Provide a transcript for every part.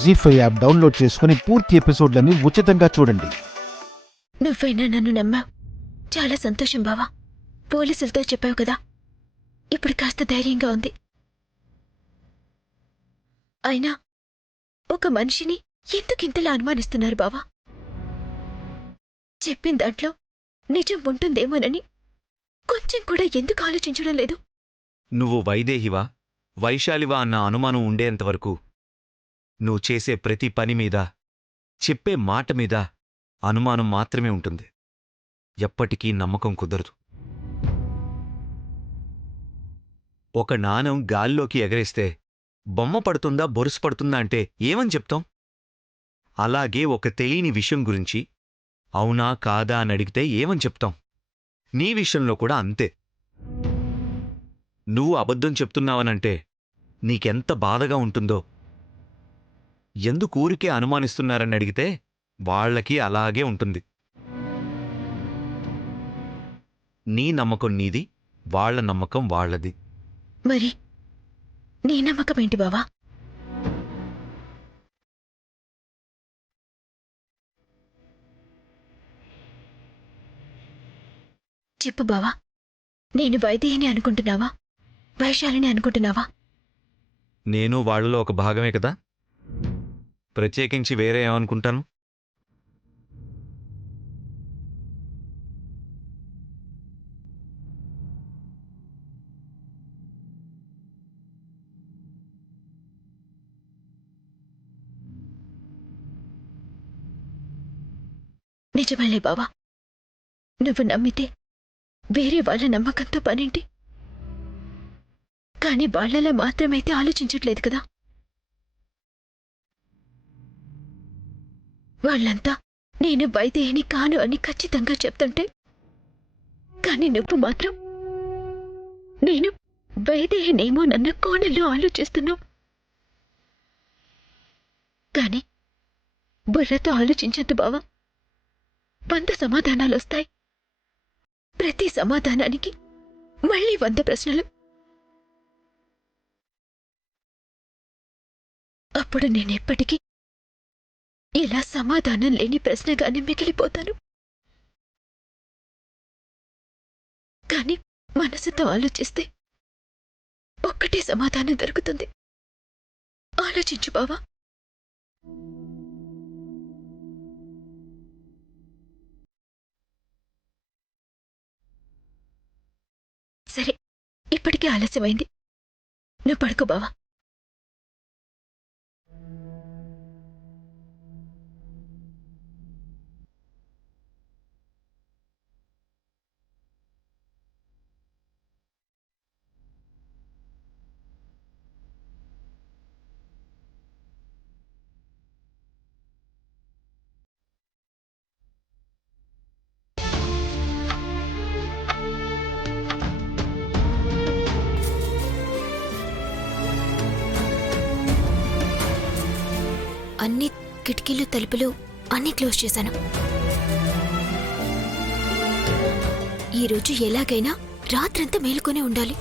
జీ5 app download చేసుకుని పూర్తి ఎపిసోడ్లని ఉచితంగా చూడండి. నువ్వైనా నన్ను నమ్మావు. చాలా సంతోషం బావా. పోలీసులతో చెప్పావు కదా, ఇప్పుడు కాస్త ధైర్యంగా ఉంది. అయినా ఒక మనిషిని ఎందుకింతలా అనుమానిస్తున్నారు బావా? చెప్పిన దాంట్లో నిజం ఉంటుందేమోనని కొంచెం కూడా ఎందుకు ఆలోచించడం లేదు? నువ్వు వైదేహివా, వైశాలివా అన్న అనుమానం ఉండేంతవరకు నువ్వు చేసే ప్రతి పని మీద, చెప్పే మాట మీద అనుమానం మాత్రమే ఉంటుంది. ఎప్పటికీ నమ్మకం కుదరదు. ఒక నాణం గాల్లోకి ఎగరేస్తే బొమ్మ పడుతుందా బొరుసు పడుతుందా అంటే ఏమని చెప్తాం? అలాగే ఒక తెలియని విషయం గురించి అవునా కాదా అని అడిగితే ఏమని చెప్తాం? నీ విషయంలో కూడా అంతే. నువ్వు అబద్ధం చెప్తున్నావనంటే నీకెంత బాధగా ఉంటుందో. ఎందుకు ఊరికే అనుమానిస్తున్నారని అడిగితే వాళ్లకి అలాగే ఉంటుంది. నీ నమ్మకం నీది, వాళ్ల నమ్మకం వాళ్లది. మరి నీ నమ్మకమేంటి బావా? చెప్పు బావా. నేను వైదేహిని అనుకుంటున్నావా, వైశాలిని అనుకుంటున్నావా? నేను వాళ్లలో ఒక భాగమే కదా. ప్రత్యేకించి వేరే ఏమనుకుంటాను? నిజమేలే బావా. నువ్వు నమ్మితే వేరే వాళ్ళ నమ్మకంతో పనేంటి? కాని వాళ్లలా మాత్రమైతే ఆలోచించట్లేదు కదా. వాళ్ళంతా నేను వైదేహిని కాను అని ఖచ్చితంగా చెప్తుంటే, కాని నువ్వు మాత్రం నేను వైదేహినేమోనన్న కోణంలో ఆలోచిస్తున్నావు. కాని బుర్రతో ఆలోచించద్దు బావా. 100 సమాధానాలొస్తాయి. ప్రతి సమాధానానికి మళ్ళీ 100 ప్రశ్నలు. అప్పుడు నేనెప్పటికీ ఇలా సమాధానం లేని ప్రశ్నగానే మిగిలిపోతాను. కాని మనసుతో ఆలోచిస్తే ఒక్కటే సమాధానం దొరుకుతుంది. ఆలోచించు బావా. సరే, ఇప్పటికే ఆలస్యమైంది. నువ్వు పడుకో బావా. అన్ని కిటికీలు తలుపులు అన్నీ క్లోజ్ చేశాను. ఈరోజు ఎలాగైనా రాత్రంతా మేలుకొనే ఉండాలి.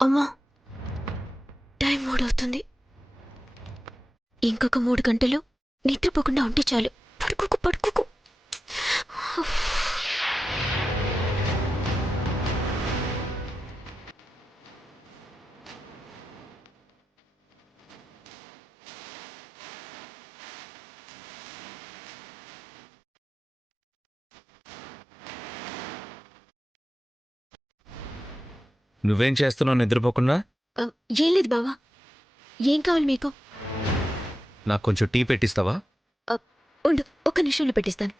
అమ్మా, టైం 3 అవుతుంది. ఇంకొక 3 గంటలు నిద్రపోకుండా ఉంటే చాలు. పడుకోకు పడుకోకు. నువ్వేం చేస్తున్నావు నిద్రపోకుండా? ఏం లేదు బావా. ఏం కావాలి మీకు? నాకు కొంచెం టీ పెట్టిస్తావా? ఉండు, ఒక్క నిమిషంలో పెట్టిస్తాను.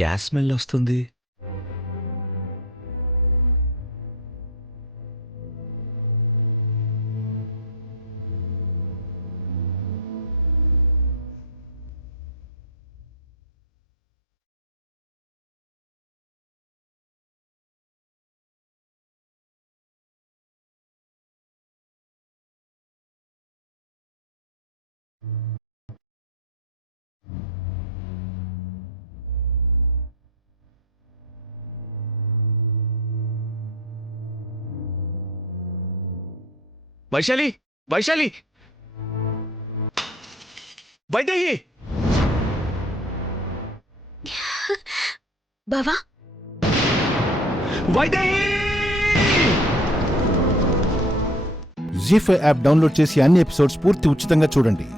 గ్యాస్ స్మెల్ వస్తుంది. వైశాలి, వైశాలి, వైదేహి! బావా వైదేహి! జీ5 యాప్ డౌన్లోడ్ చేసి అన్ని ఎపిసోడ్స్ పూర్తి ఉచితంగా చూడండి.